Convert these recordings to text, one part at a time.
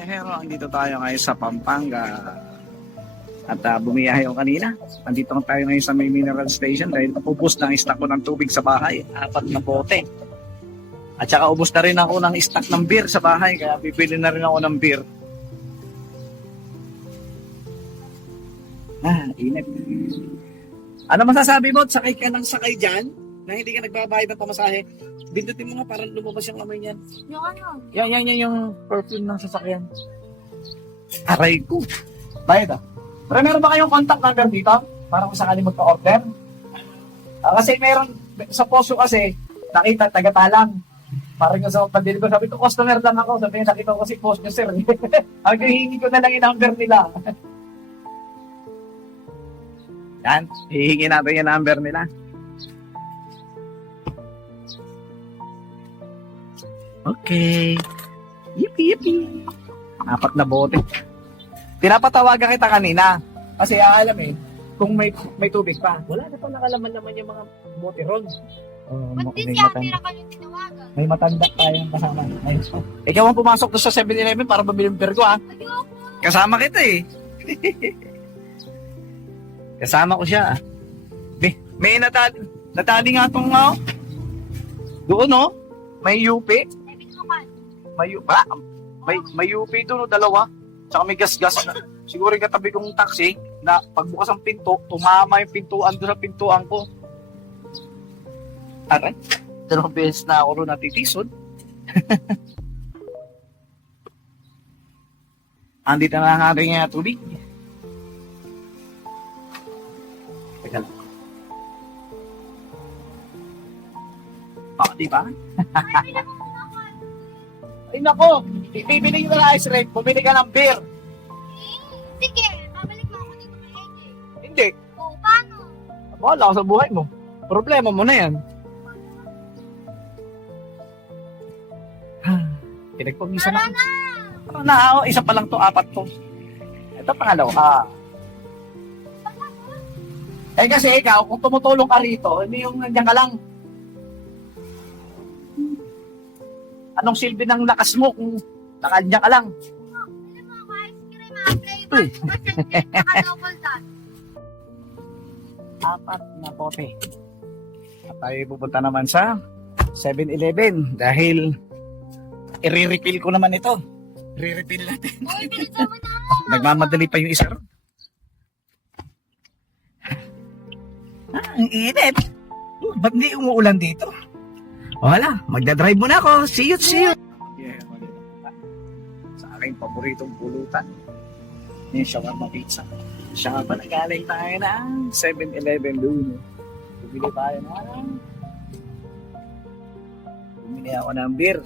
Hero, andito tayo ngayon sa Pampanga. At bumiyahe ako kanina. Andito tayo ngayon sa may mineral station dahil ubos na ang stock ko ng tubig sa bahay. 4 na bote. At saka ubos na rin ako ng stock ng beer sa bahay. Kaya bibili na rin ako ng beer. Init. Ano masasabi mo? Sakay ka ng sakay dyan na hindi ka nagbabayad ng pamasahe. Bindutin mo nga parang lumabas yung amoy niyan. Yung ano? Yan yung perfume ng sasakyan. Aray ko. Bayad ah. Pero meron ba kayong contact number dito? Para kung sakali magpa-order? Kasi meron, sa poso kasi, nakita, taga-talang. Parang yung sa pandili ko, sabi ko, customer lang ako. Sabi niya, nakita ko kasi post niyo, sir. Ang hihingi ko na lang yung number nila. Yan, hihingi natin yung number nila. Okay. Yippee. 4 na bote. Pinapatawagan kita kanina. Kasi alam kung may tubig pa. Wala na pang nakalaman naman yung mga bote ron. Ba't din siya tira ka yung tinawagan? May matanda tayong kasama. Ayun. Ikaw ang pumasok doon sa 7-Eleven para bumili ng beer ko ha. Ayoko. Kasama kita eh. Kasama ko siya. May natali nga itong doon may UP. May UP doon dalawa. Tsaka may gas-gas na. Siguro yung katabi kong taxi na pagbukas ang pinto, tumama yung pintuan doon sa pintuan ko. Aray, 2 beses na ako rin natitisod. Andito na ang ating tubig. Teka lang. Diba? Ay nako, bibili ka ng ice cream, bumili ka ng beer. Sige, babalik mo ako dito kay AJ. Hindi. Oo, paano? Wala ka sa buhay mo. Problema mo na yan. Pinagpag-isa na. Parang na, isa pa lang to, 4 to. Ito pangalawa. Kasi ikaw, kung tumutulong ka rito, hindi yung nandiyan ka lang. Anong silbi ng lakas mo kung nakandiyan ka lang? Alam mo ako, ice cream, flavor. Naka-double dot. 4 na bote. At tayo pupunta naman sa 7-Eleven dahil i-refill ko naman ito. I-refill natin. Uy, bilisan mo na. Nagmamadali pa yung isa ron. Ang init. Ba't hindi umuulan dito? Wala, magdadrive muna ako. See you. Sa aking paboritong pulutan, yung shawarma pizza. Siya nga pala galing tayo ng 7-Eleven doon. Bumili tayo bumili ako ng beer.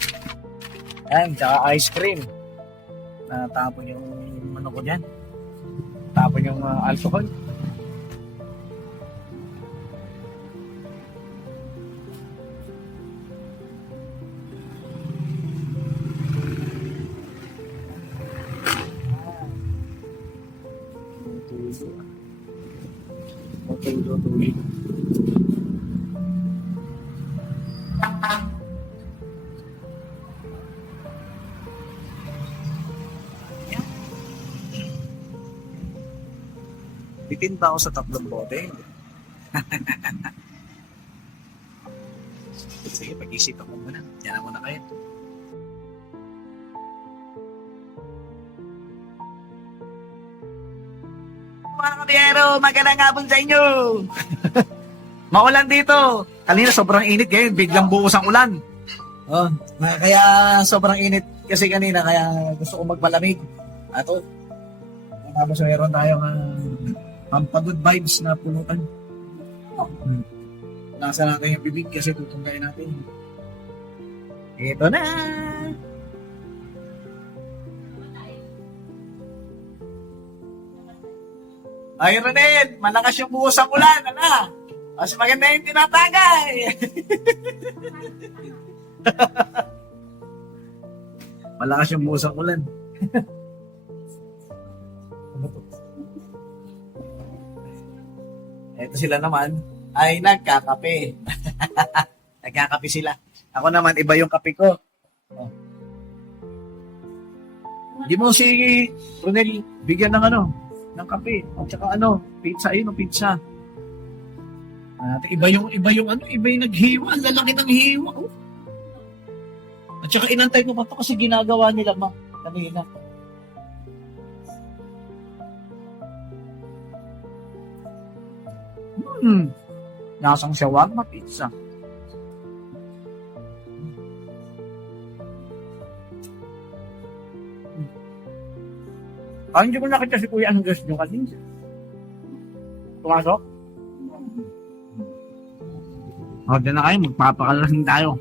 Yan, tsaka ice cream. Natapon yung ano ko dyan. Tapon yung alcohol. Tuloy. Bitin ba ako sa 3 bote? Sige, pag-isip ako muna. Yan ako na kayo. Mga kabiyero, magandang hapon sa inyo. Maulan dito. Kanina sobrang init ngayon, biglang buhos ang ulan. Kaya sobrang init kasi kanina, kaya gusto ko magpalamig. Ato, tapos meron tayong pampagod vibes na pulutan. Nasa natin yung bibig kasi tutunggayin natin. Ito na! Ay, Ronel, malakas yung buhos ang ulan, ano? Mas maganda yung tinatagay. Malakas yung buhos ang ulan. Ito sila naman ay nagkakape. Nagkakape sila. Ako naman, iba yung kape ko. Di mo si Ronel bigyan ng ng kape. At saka pizza, pizza. Iba yung naghiwa. Ang lalaki ng hiwa. Oh. At saka inantay ko pa to kasi ginagawa nila kanina. Lasang shawarma, pizza. Hindi ko nakita si Kuya Andres nyo kanina. Pumasok? O, dyan na kayo. Magpapakalasing tayo.